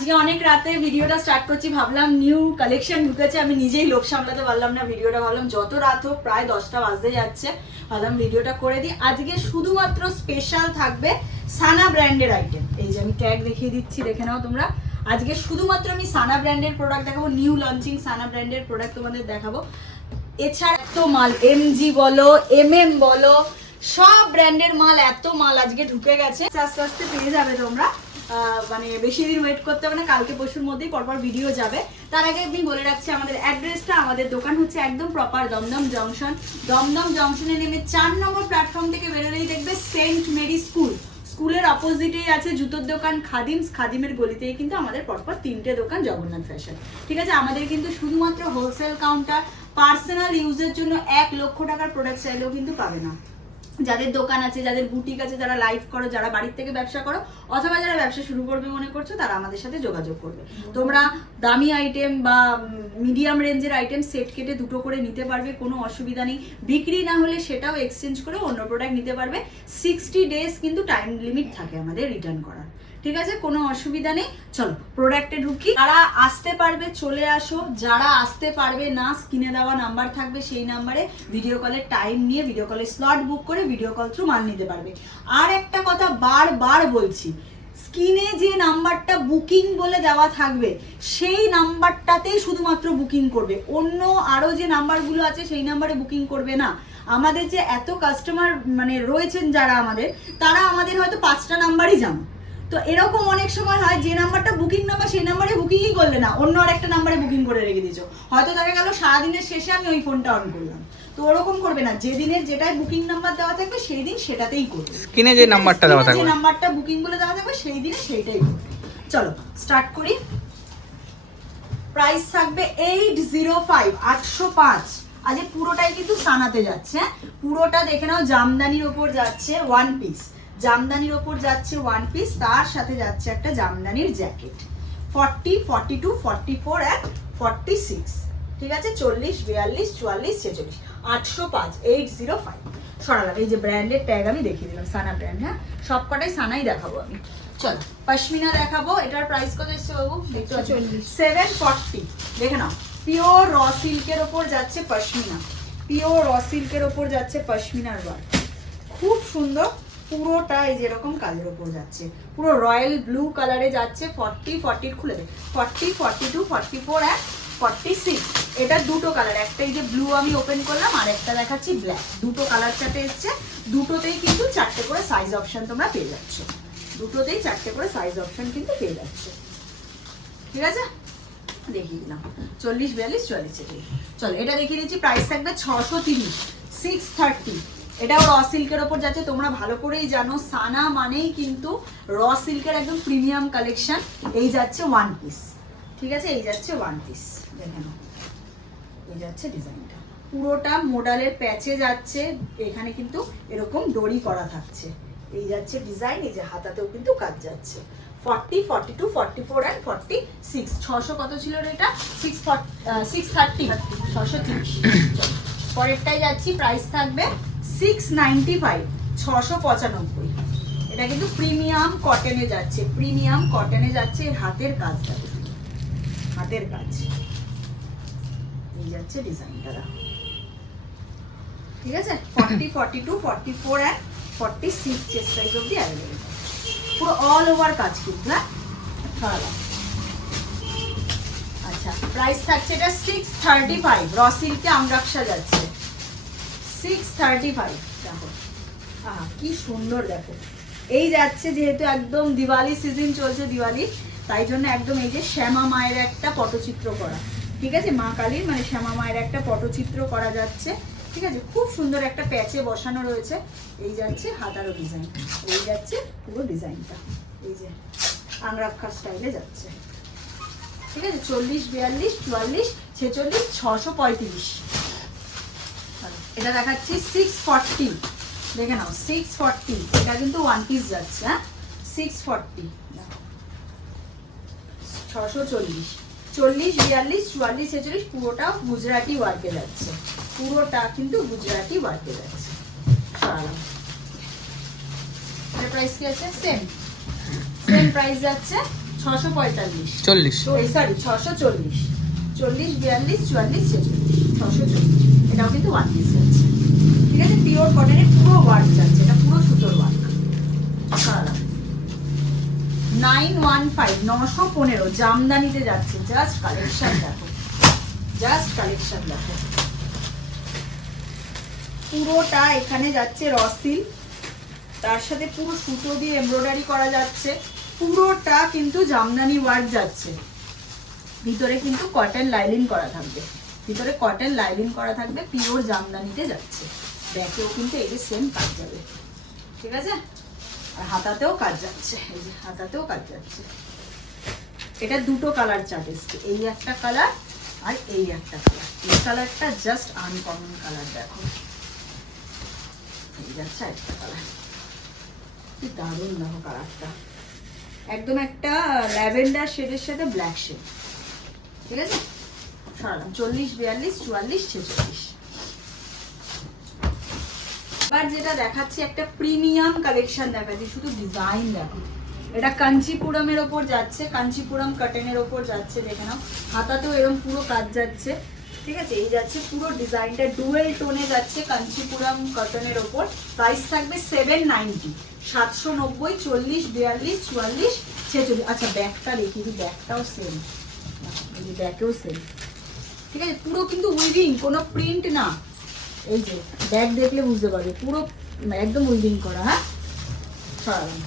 আজকে অনেক রাতে ভিডিওটা স্টার্ট করছি, ভাবলাম নিউ কালেকশন ঢুকেছে, আমি নিজেই লোভ সামলাতে পারলাম না ভিডিওটা, ভাবলাম যত রাত হোক প্রায় দশটা বাজতে যাচ্ছে, ভাবলাম ভিডিওটা করে দিই। আজকে শুধুমাত্র স্পেশাল থাকবে সানা ব্র্যান্ডের আইটেম এই যে আমি ট্যাগ দেখিয়ে দিচ্ছি, দেখে নাও তোমরা। আজকে শুধুমাত্র আমি সানা ব্র্যান্ডের প্রোডাক্ট দেখাবো নিউ লঞ্চিং সানা ব্র্যান্ডের প্রোডাক্ট তোমাদের দেখাবো। এছাড়া এত মাল এমজি বলো এম এম বলো, সব ব্র্যান্ডের মাল, এত মাল আজকে ঢুকে গেছে। আস্তে আস্তে পেয়ে যাবে তোমরা। মানে বেশি দিন ওয়েট করতে হবে না, কালকে পরশুর মধ্যেই পরপর ভিডিও যাবে। তার আগে আমি বলে রাখছি, আমাদের অ্যাড্রেসটা আমাদের দোকান হচ্ছে একদম প্রপার দমদম জংশন দমদম জংশনে নেমে চার নম্বর প্ল্যাটফর্ম থেকে বেরোলেই দেখবে সেন্ট মেরি স্কুল স্কুলের অপোজিটেই আছে জুতোর দোকান খাদিমস। খাদিমের গলিতেই কিন্তু আমাদের পরপর তিনটে দোকান জগন্নাথ ফ্যাশন ঠিক আছে? আমাদের কিন্তু শুধুমাত্র হোলসেল কাউন্টার পার্সোনাল ইউজের জন্য এক লক্ষ টাকার প্রোডাক্ট চাইলেও কিন্তু পাবে না। যাদের দোকান আছে যাদের বুটিক আছে যারা লাইভ করো যারা বাড়ির থেকে ব্যবসা করো অথবা যারা ব্যবসা শুরু করবে মনে করছ তারা আমাদের সাথে যোগাযোগ করবে। তোমরা দামি আইটেম বা মিডিয়াম রেঞ্জের আইটেম সেট কেটে দুটো করে নিতে পারবে কোনো অসুবিধা নেই। বিক্রি না হলে সেটাও এক্সচেঞ্জ করে অন্য প্রোডাক্ট নিতে পারবে। সিক্সটি ডেজ কিন্তু টাইম লিমিট থাকে আমাদের রিটার্ন করার। ঠিক আছে? কোনো অসুবিধা নেই। চলো প্রোডাক্টে ঢুকি। যারা আসতে পারবে, চলে আসো। যারা আসতে পারবে না স্ক্রিনে দেওয়া নাম্বার থাকবে সেই নাম্বারে ভিডিও কলের টাইম নিয়ে ভিডিও কলের স্লট বুক করে ভিডিও কল থ্রু মাল নিতে পারবে। আর একটা কথা বারবার বলছি স্ক্রিনে যে নাম্বারটা বুকিং বলে দেওয়া থাকবে, সেই নাম্বারটাতেই শুধুমাত্র বুকিং করবে। অন্য আরও যে নাম্বারগুলো আছে, সেই নাম্বারে বুকিং করবে না। আমাদের যে এত কাস্টমার মানে রয়েছেন যারা আমাদের, তারা আমাদের হয়তো পাঁচটা নাম্বারই জানো। তো এরকম অনেক সময় হয় যে নাম্বারটা বুকিং নাম্বার সেই নাম্বারে বুকিংই করলে না অন্য আরেকটা নাম্বারে বুকিং করে রেখে দিয়েছ। হয়তো দেখা গেল সারাদিনের শেষে আমি ওই ফোনটা অন করলাম। তো ওরকম করবে না যেদিনের যেটাই বুকিং নাম্বার দেওয়া থাকবে সেই দিন সেটাতেই করবে। স্ক্রিনে যে নাম্বারটা দেওয়া থাকবে যে নাম্বারটা বুকিং বলে দেওয়া থাকবে সেই দিনে সেইটাই করবে। চলো স্টার্ট করি। প্রাইস থাকবে এইট জিরো ফাইভ আটশো পাঁচ। আজ পুরোটাই কিন্তু সানাতে যাচ্ছে হ্যাঁ? পুরোটা দেখে নাও জামদানির ওপর যাচ্ছে ওয়ান পিস জামদানির ওপর যাচ্ছে ওয়ান পিস তার সাথে যাচ্ছে একটা জামদানির jacket forty forty two forty four and forty six ঠিক আছে? চল্লিশ বিয়াল্লিশ চুয়াল্লিশ ছেচল্লিশ। আটশো পাঁচ এইট জিরো ফাইভ সরালাম এই যে ব্র্যান্ডের ট্যাগ আমি দেখিয়ে দিলাম সানা ব্র্যান্ড হ্যাঁ? সব কটাই সানাই দেখাবো আমি। চলো পশমিনা দেখাবো এটার প্রাইস কত এসছে বাবু? সেভেন ফর্টি দেখে নাও পিওর র সিল্কের ওপর যাচ্ছে পশমিনা পিওর র সিল্কের ওপর যাচ্ছে পশমিনার ওয়ার্ক খুব সুন্দর পুরোটা এই যেরকম কাজের ওপর যাচ্ছে। পুরো রয়্যাল ব্লু কালারে যাচ্ছে, ফর্টি, ফর্টির খুলে দে forty forty two forty four and forty six এটা দুটো কালার, একটা এই যে ব্লু আমি ওপেন করলাম, আর একটা দেখাচ্ছি ব্ল্যাক দুটো কালার চার্টে এসছে। দুটোতেই কিন্তু চারটে করে সাইজ অপশন তোমরা পেয়ে যাচ্ছ। দুটোতেই চারটে করে সাইজ অপশন কিন্তু পেয়ে যাচ্ছ। ঠিক আছে? দেখিয়ে দিলাম। চল্লিশ, বিয়াল্লিশ ছেচল্লিশ চলো, এটা দেখিয়ে দিচ্ছি প্রাইস থাকবে ছশো তিরিশ সিক্স থার্টি এটাও র সিল্কের ওপর যাচ্ছে। তোমরা ভালো করেই জানো, সানা মানেই কিন্তু র সিল্কের একদম প্রিমিয়াম কালেকশন এই যাচ্ছে ওয়ান পিস ঠিক আছে? এই যাচ্ছে ওয়ান পিস দেখে এই যাচ্ছে ডিজাইনটা পুরোটা মোডালের প্যাচে যাচ্ছে। এখানে কিন্তু এরকম দড়ি করা থাকছে। এই যাচ্ছে ডিজাইন এই যে হাতাতেও কিন্তু কাজ যাচ্ছে। Forty forty two forty four and forty six ছশো কত ছিল এটা? সিক্স ফর্টি সিক্স থার্টি ছশো তিরিশ। পরেরটাই যাচ্ছি। প্রাইস থাকবে সিক্স নাইনটি ফাইভ ছশো পঁচানব্বই। এটা কিন্তু প্রিমিয়াম কটনে যাচ্ছে প্রিমিয়াম কটনে যাচ্ছে হাতের কাজ। এই যাচ্ছে ডিজাইনটা। ঠিক আছে? Forty forty two forty four and forty six chest size অব্দি অ্যাভেলেবেল পুরো অল ওভার কাজ কিন্তু হ্যাঁ? আচ্ছা প্রাইস থাকছে এটা সিক্স থার্টি ফাইভ র সিল্কে আমরাক্সা যাচ্ছে। সিক্স থার্টি ফাইভ দেখো। আহা, কি সুন্দর দেখো। এই যাচ্ছে যেহেতু একদম দিওয়ালি সিজন চলছে দিওয়ালি, তাই জন্য একদম এই যে শ্যামা মায়ের একটা পটচিত্র করা। ঠিক আছে? মা কালীর মানে শ্যামা মায়ের একটা পটচিত্র করা যাচ্ছে। ঠিক আছে? খুব সুন্দর একটা প্যাচে বসানো রয়েছে। এই যাচ্ছে হাতারও ডিজাইন এই যাচ্ছে পুরো ডিজাইনটা এই যে আংরাক্ষা স্টাইলে যাচ্ছে। ঠিক আছে? চল্লিশ, বিয়াল্লিশ, চুয়াল্লিশ, ছেচল্লিশ, ছশো পঁয়ত্রিশ। এটা দেখাচ্ছি সিক্স ফর্টি দেখে নাও সিক্স ফর্টি এটা কিন্তু ওয়ান পিস যাচ্ছে হ্যাঁ? সিক্স ফর্টি ছশো চল্লিশ। চল্লিশ বিয়াল্লিশ চুয়াল্লিশ ছেচল্লিশ পুরোটা গুজরাটি ওয়ার্কে যাচ্ছে। পুরোটা কিন্তু গুজরাটি ওয়ার্কে যাচ্ছে। সরালাম প্রাইস কি আছে? সেম সেম প্রাইস যাচ্ছে ছশো পঁয়তাল্লিশ। চল্লিশ। সরি ছশো চল্লিশ। চল্লিশ, বিয়াল্লিশ, চুয়াল্লিশ, ছেচল্লিশ, ছশো চল্লিশ। এটাও কিন্তু ওয়ান পিস যাচ্ছে ঠিক আছে? পিওর কটনের পুরো ওয়ার্ক যাচ্ছে। এটা পুরো সুতোর ওয়ার্ক নাইন ওয়ান ফাইভ নশো পনেরো, জামদানিতে যাচ্ছে। জাস্ট কালেকশন দেখো। জাস্ট কালেকশন দেখো। পুরোটা এখানে যাচ্ছে রসিল তার সাথে পুরো সুতো দিয়ে এমব্রয়ডারি করা যাচ্ছে। পুরোটা কিন্তু জামদানি ওয়ার্ক যাচ্ছে। ভিতরে কিন্তু কটন লাইলিন করা থাকবে। ভিতরে কটন লাইলিন করা থাকবে পিওর জামদানিতে যাচ্ছে। ব্যাকেও কিন্তু এই যে সেম কাজ যাবে। ঠিক আছে? আর হাতাতেও কাজ যাচ্ছে। এই যে হাতাতেও কাজ যাচ্ছে। এটা দুটো কালার চার্ট এসছে। এই একটা কালার আর এই একটা কালার এই কালারটা জাস্ট আনকমন কালার দেখো। এই যাচ্ছে একটা কালার কি দারুণ দেখো কালারটা একদম একটা ল্যাভেন্ডার শেডের সাথে ব্ল্যাক শেড ঠিক আছে? চল্লিশ, বিয়াল্লিশ, চুয়াল্লিশ, ছেচল্লিশ। এবার যেটা দেখাচ্ছি, একটা প্রিমিয়াম কালেকশন দেখাচ্ছি, শুধু ডিজাইন দেখো। এটা কাঞ্চিপুরমের ওপর যাচ্ছে, কাঞ্চিপুরম কাটেনের ওপর যাচ্ছে, দেখে নাও। হাতাতেও এরকম পুরো কাজ যাচ্ছে, ঠিক আছে? এই যাচ্ছে পুরো ডিজাইনটা, ডুয়েল টোনে যাচ্ছে কাঞ্চিপুরম কটনের ওপর। প্রাইস থাকবে সেভেন নাইনটি। সাতশো নব্বই, চল্লিশ, বিয়াল্লিশ, চুয়াল্লিশ, ছেচল্লিশ। আচ্ছা ব্যাগটা দেখি, ব্যাগটাও সেম এই ব্যাগেও সেম ঠিক আছে? পুরো কিন্তু উইভিং কোনো প্রিন্ট না। এই যে ব্যাগ দেখলে বুঝতে পারবে। পুরো, একদম উইভিং করা হ্যাঁ? সরালাম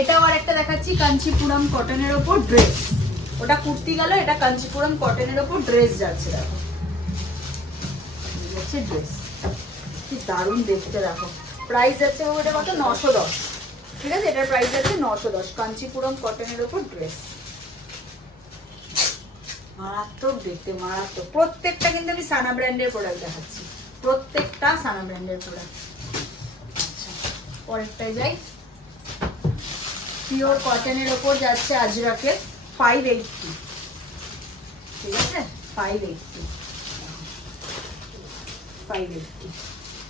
এটাও আর একটা দেখাচ্ছি, কাঞ্চিপুরম কটনের ওপর ড্রেস ওটা কুর্তি গেল, এটা কাঞ্চিপুরম কটনের ওপর ড্রেস যাচ্ছে, দেখো। হচ্ছে ড্রেস কি দারুণ দেখতে, দেখো। প্রাইস যাচ্ছে ওটা কত? নশো দশ। ঠিক আছে? এটার প্রাইস যাচ্ছে নশো দশ, কাঞ্চিপুরম কটনের ওপর ড্রেস মারাত্মক দেখতে, মারাত্মক। প্রত্যেকটা কিন্তু আমি সানা ব্র্যান্ডের প্রোডাক্ট দেখাচ্ছি। প্রত্যেকটা সানা ব্র্যান্ডের প্রোডাক্ট আচ্ছা পরেরটায় যাই। পিওর কটনের ওপর যাচ্ছে আজরাকের ফাইভ এইটটি ঠিক আছে? Five eighty five eighty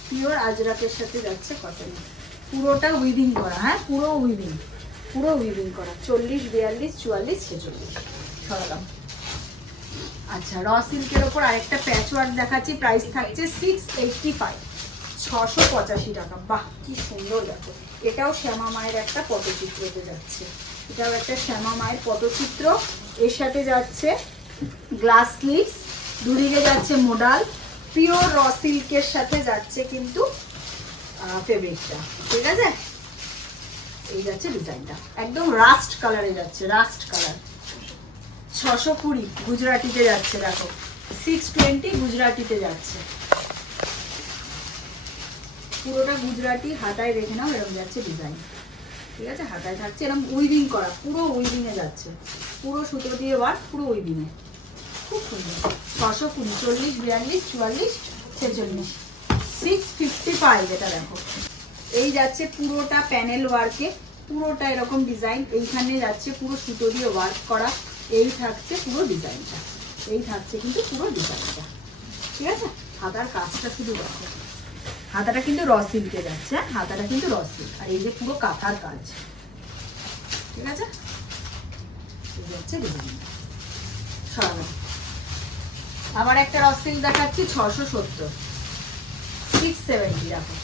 pure আজরাকের সাথে যাচ্ছে কটনের পুরোটা উইভিং করা হ্যাঁ? পুরো উইভিং পুরো উইভিং করা। চল্লিশ, বিয়াল্লিশ, চুয়াল্লিশ, ছেচল্লিশ। সরালাম। আচ্ছা র সিল্কের ওপর আরেকটা প্যাচ ওয়ার্ক দেখাচ্ছি প্রাইস থাকছে সিক্স এইটটি ফাইভ ছশো পঁচাশি টাকা, বাহ, কি সুন্দর দেখো। এটাও শ্যামা মায়ের একটা পটচিত্রতে যাচ্ছে। এটাও একটা শ্যামা মায়ের পটচিত্র। এর সাথে যাচ্ছে গ্লাস স্লিভস দুদিকে যাচ্ছে মোডাল পিওর র সিল্কের সাথে যাচ্ছে কিন্তু ফেব্রিকটা ঠিক আছে? এই যাচ্ছে ডিজাইনটা একদম রাস্ট কালারে যাচ্ছে রাস্ট কালার ছশো কুড়ি গুজরাটিতে যাচ্ছে, দেখো। সিক্স টোয়েন্টি গুজরাটিতে যাচ্ছে। পুরোটা গুজরাটি হাতায় দেখে নাও, এরকম যাচ্ছে ডিজাইন ঠিক আছে? হাতায় থাকছে এরকম উইভিং করা, পুরো উইভিংয়ে যাচ্ছে। পুরো সুতো দিয়ে ওয়ার্ক পুরো উইভিংয়ে খুব সুন্দর। ছশো কুড়ি, চল্লিশ, বিয়াল্লিশ, চুয়াল্লিশ, ছেচল্লিশ। সিক্স ফিফটি ফাইভ এটা দেখো। এই যাচ্ছে পুরোটা প্যানেল ওয়ার্কে পুরোটা এরকম ডিজাইন এইখানে যাচ্ছে পুরো সুতো দিয়ে ওয়ার্ক করা। এই থাকছে পুরো ডিজাইনটা। এই থাকছে কিন্তু পুরো ডিজাইনটা। ঠিক আছে? হাতার কাজটা শুধু দেখো। হাতাটা কিন্তু র সিল্কে যাচ্ছে? হাতাটা কিন্তু র সিল্ক আর এই যে পুরো কাঁথার কাজ। ঠিক আছে? আবার একটা র সিল্ক দেখাচ্ছি, ছশো সত্তর। সিক্স সেভেন্টি রাখো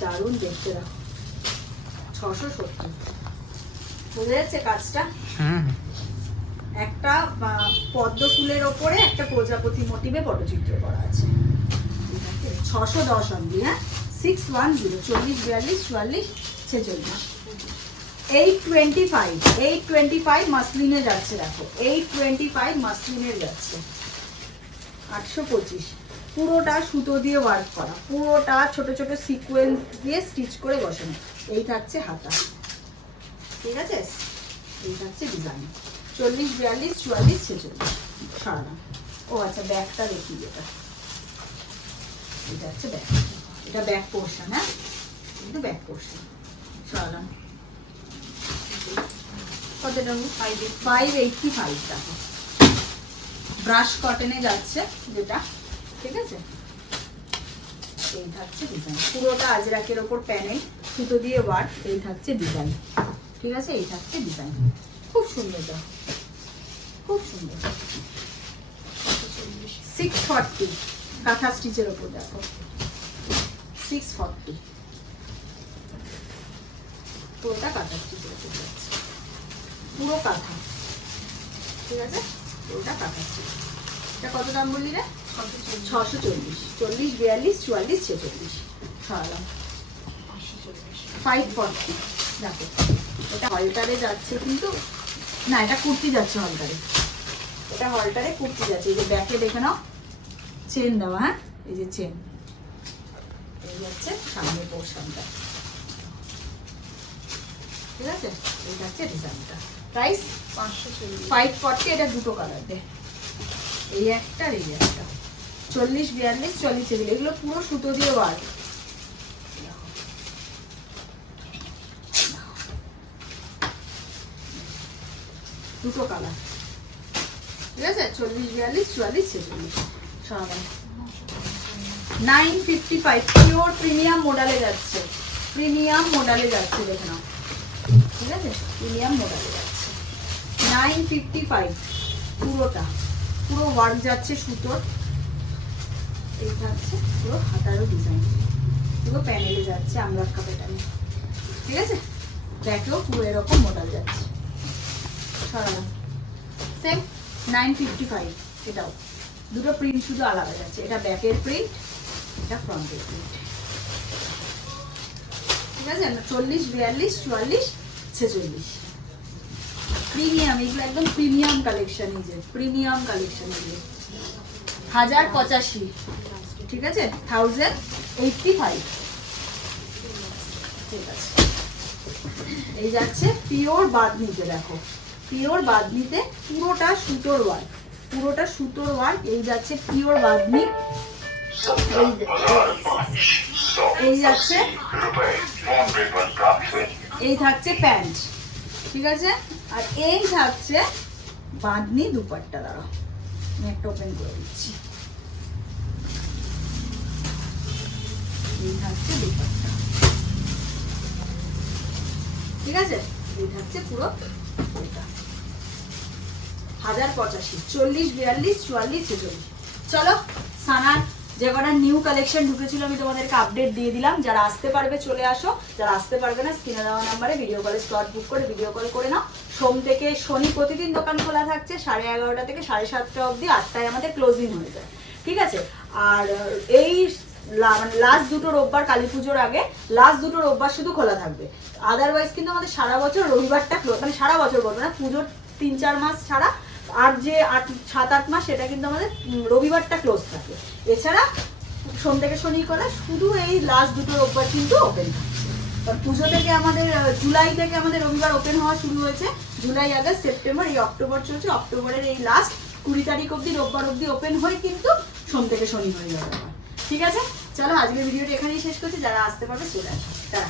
দারুণ দেখতে রাখো ছশো সত্তর। বোঝা যাচ্ছে কাজটা? একটা পদ্ম ফুলের ওপরে একটা প্রজাপতি মোটিভে পটচিত্র করা আছে। ছশো দশ অব্দি হ্যাঁ? সিক্স ওয়ান জিরো চল্লিশ বিয়াল্লিশ চুয়াল্লিশ ছেচল্লিশ। Eight twenty five eight twenty five মাসলিনে যাচ্ছে দেখো। এইট টোয়েন্টি ফাইভ মাসলিনের যাচ্ছে। আটশো পঁচিশ। পুরোটা সুতো দিয়ে ওয়ার্ক করা। পুরোটা ছোট ছোট সিকোয়েন্স দিয়ে স্টিচ করে বসানো। এই থাকছে হাতা। ঠিক আছে? এই থাকছে ডিজাইন চল্লিশ বিয়াল্লিশ চুয়াল্লিশ ছেচল্লিশ। সরালাম। ও আচ্ছা ব্যাগটা দেখি এটা এটা হচ্ছে ব্যাগ। এটা ব্যাক পোর্শন হ্যাঁ? কিন্তু ব্যাক পোর্শন সরালাম। কত টাকা ফাইভ ফাইভ এইটটি ফাইভ টাকা। ব্রাশ কটনে যাচ্ছে যেটা। ঠিক আছে? এই থাকছে ডিজাইন পুরোটা আজরাকের ওপর প্যানেল সুতো দিয়ে ওয়ার্ক এই থাকছে ডিজাইন ঠিক আছে? এই থাকছে ডিজাইন খুব সুন্দর দাও খুব সুন্দর। সিক্স ফর্টি কাঁথা স্টিচের ওপর দেখো। সিক্স ফর্টি পুরোটা কাঁথা স্টিচের ওপর যাচ্ছে। পুরো কাঁথা। ঠিক আছে? পুরোটা কাঁথা স্টিচ এটা কত দাম বললি রে? ছশো চল্লিশ। চল্লিশ বিয়াল্লিশ চুয়াল্লিশ ছেচল্লিশ। সরালাম ফাইভ ফর্টি দেখো। এটা হলটারে যাচ্ছে কিন্তু না এটা কুর্তি যাচ্ছে হলটারে। এটা হলটারে কুর্তি যাচ্ছে। এই যে ব্যাকে দেখে নাও চেন দেওয়া হ্যাঁ? এই যে চেন এই যাচ্ছে সামনে পোর্শনটা ঠিক আছে? এই যাচ্ছে ডিজাইনটা প্রাইস পাঁচশো চল্লিশ। ফাইভ ফর্টি এটা দুটো কালার দে। এই একটা আর এই একটা। চল্লিশ বিয়াল্লিশ চল্লিশ এগুলো। এগুলো পুরো সুতো দিয়ে ওয়ার্ক দুটো কালার ঠিক আছে? চল্লিশ, বিয়াল্লিশ, চুয়াল্লিশ, ছেচল্লিশ। সরাবান nine fifty five pure premium মডেলে যাচ্ছে। প্রিমিয়াম মডেলে যাচ্ছে, দেখে নাও। ঠিক আছে? প্রিমিয়াম মডেলে যাচ্ছে। নাইন ফিফটি ফাইভ পুরোটা। পুরো ওয়ার্ক যাচ্ছে সুতোর। এই থাকছে পুরো হাতারও ডিজাইন পুরো প্যানেলে যাচ্ছে আমরা প্যাটার্নে ঠিক আছে? ব্যাকেও পুরো এরকম মডেল যাচ্ছে। সরালাম সেম দুটো প্রিন্ট শুধু আলাদা যাচ্ছে। এটা ব্যাকের প্রিন্ট এটা ফ্রন্টের প্রিন্ট ঠিক আছে? চল্লিশ, বিয়াল্লিশ, চুয়াল্লিশ, ছেচল্লিশ। প্রিমিয়াম এগুলো একদম প্রিমিয়াম কালেকশন এই প্রিমিয়াম কালেকশন এগুলো হাজার পঁচাশি। ঠিক আছে? থাউজেন্ড এইটটি ফাইভ ঠিক আছে। এই যাচ্ছে পিওর বাদনিতে দেখো। পিওর বাদনিতে পুরোটা সুতোর ওয়ার্ক পুরোটা সুতোর ওয়ার্ক এই যাচ্ছে পিওর বাদনি এই যাচ্ছে, এই থাকছে প্যান্ট, ঠিক আছে? আর এই থাকছে বাঁধনি দুপাট্টা দাঁড়াও আমি একটা ওপেন করে দিচ্ছি। এই থাকছে দুপাট্টা। ঠিক আছে? এই থাকছে পুরো হাজার পঁচাশি চল্লিশ বিয়াল্লিশ চুয়াল্লিশ ছেচল্লিশ। চলো সানার যে কটা নিউ কালেকশন ঢুকেছিল আমি তোমাদেরকে আপডেট দিয়ে দিলাম। যারা আসতে পারবে চলে আসো। যারা আসতে পারবে না স্ক্রিনে দেওয়া নাম্বারে ভিডিও কলে স্লট বুক করে ভিডিও কল করে নাও। সোম থেকে শনি প্রতিদিন দোকান খোলা থাকছে সাড়ে এগারোটা থেকে সাড়ে সাতটা অবধি আটটায় আমাদের ক্লোজিং হয়ে যায়। ঠিক আছে? আর আহ, এই লাস্ট দুটো রোববার কালী পুজোর আগে লাস্ট দুটো রোববার শুধু খোলা থাকবে। আদারওয়াইজ কিন্তু আমাদের সারা বছর রবিবারটা মানে সারা বছর বলব না, পুজোর তিন চার মাস ছাড়া আর যে আট, সাত, আট মাস সেটা কিন্তু আমাদের রবিবারটা ক্লোজ থাকে। এছাড়া সোম থেকে শনি করে শুধু এই লাস্ট দুটো রোববার কিন্তু ওপেন থাকছে। পুজো থেকে আমাদের জুলাই থেকে আমাদের রবিবার ওপেন হওয়া শুরু হয়েছে। জুলাই, আগস্ট, সেপ্টেম্বর, এই অক্টোবর চলছে। অক্টোবরের এই লাস্ট কুড়ি তারিখ অবধি, রোববার অবধি ওপেন হয়ে কিন্তু সোম থেকে শনি হয়ে যাবে। ঠিক আছে? চলো আজকের ভিডিওটা এখানেই শেষ করছি যারা আসতে পারবে চলে আসবে তারা